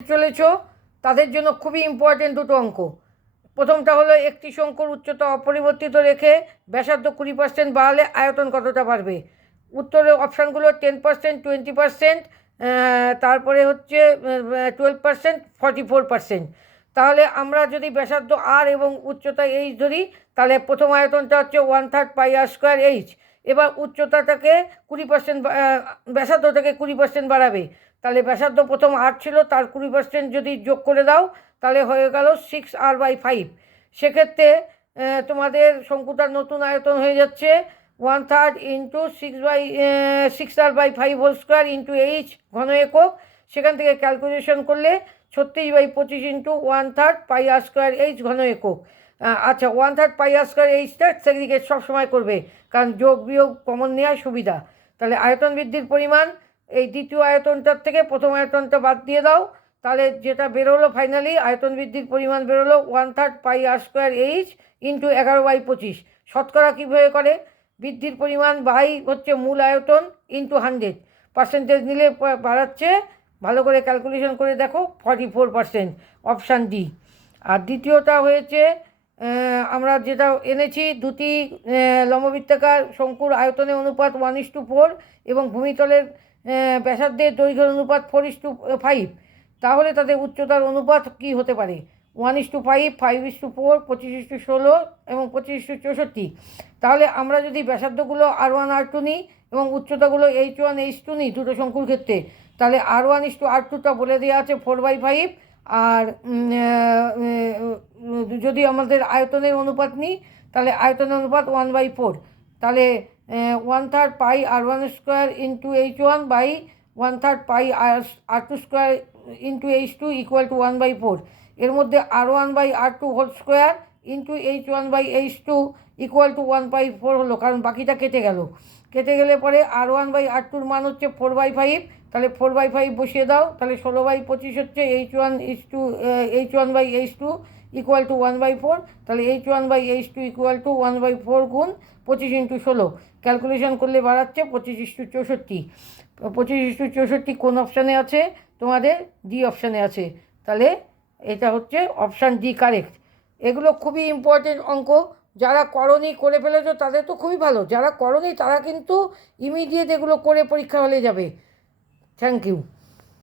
চলেছ তাদের জন্য খুবই ইম্পর্টেন্ট দুটো অঙ্ক। প্রথমটা হলো একটি শঙ্কুর উচ্চতা অপরিবর্তিত রেখে ব্যাসার্ধ 20% বাড়ালে আয়তন কতটা বাড়বে। উত্তরের অপশানগুলো 10%, 20%, তারপরে হচ্ছে 12%, 44%। তাহলে আমরা যদি ব্যাসার্ধ আর এবং উচ্চতা এইচ ধরি, তাহলে প্রথম আয়তনটা হচ্ছে 1/3 পাই আর স্কোয়ার এইচ। এবার উচ্চতাটাকে 20%, ব্যাসার্ধটাকে 20% বাড়াবে। তাহলে ব্যাসার্ধ প্রথম 8 ছিল, তার 20% যদি যোগ করে দাও তাহলে হয়ে গেল 6r/5। সেক্ষেত্রে তোমাদের শঙ্কুটার নতুন আয়তন হয়ে যাচ্ছে 1/3 into 6r/5 whole square into H ঘন একক। সেখান থেকে ক্যালকুলেশন করলে 36/25 ইন্টু 1/3 পাই আর স্কোয়ার এইচ ঘন একক। আচ্ছা, 1/3 পাই আর স্কোয়ার এইচটা সেদিকে সবসময় করবে, কারণ যোগ বিয়োগ কমন নেওয়ার সুবিধা। তাহলে আয়তন বৃদ্ধির পরিমাণ, এই দ্বিতীয় আয়তনটার থেকে প্রথম আয়তনটা বাদ দিয়ে দাও, তাহলে যেটা বেরোলো ফাইনালি আয়তন বৃদ্ধির পরিমাণ বেরোলো 1/3 পাই আর স্কোয়ার এইচ ইন্টু 11/25। শতকরা কীভাবে করে, বৃদ্ধির পরিমাণ বাই হচ্ছে মূল আয়তন ইন্টু 100, পার্সেন্টেজ নিলে বাড়াচ্ছে। ভালো করে ক্যালকুলেশন করে দেখো, 44%, অপশান ডি। আর দ্বিতীয়টা হয়েছে আমরা যেটা এনেছি, দুটি লম্ববৃত্তাকার শঙ্কুর আয়তনের অনুপাত 1:4 এবং ভূমিতলের ব্যাসার্ধের দৈর্ঘ্যের অনুপাত 4:5। তাহলে তাদের উচ্চতার অনুপাত কী হতে পারে? 1:5, 5:4, 25:16 এবং 25:64। তাহলে আমরা যদি ব্যাসার্ধগুলো R1, R2 নিই এবং উচ্চতাগুলো H1, H2 নিই দুটো শঙ্কুর ক্ষেত্রে, তাহলে R1:R2টা বলে দেওয়া আছে 4/5। আর যদি আমাদের আয়তনের অনুপাত নিই, তাহলে আয়তনের অনুপাত 1/4। তাহলে 1/3 pi R1 square into H1 by 1/3 pi R2 square into H2 equal to 1/4। এর মধ্যে R1/R2 whole square into H1/H2 equal to 1/4 হলো, কারণ বাকিটা কেটে গেল। কেটে গেলে পরে R1/R2র মান হচ্ছে 4/5। তাহলে 4/5 বসিয়ে দাও, তাহলে 16/25 হচ্ছে H1/H2 ইকুয়াল টু 1/4। তাহলে H1/H2 ইকুয়াল টু 1/4 গুণ 25 × 16। ক্যালকুলেশন করলে বাড়াচ্ছে 25:64। 25:64 কোন অপশানে আছে? তোমাদের ডি অপশানে আছে। তাহলে এটা হচ্ছে অপশান ডি কারেক্ট। এগুলো খুবই ইম্পর্টেন্ট অঙ্ক। যারা করনি করে ফেলেছো তাদের তো খুবই ভালো, যারা করনি তারা কিন্তু ইমিডিয়েট এগুলো করে পরীক্ষা হলে যাবে। Thank you.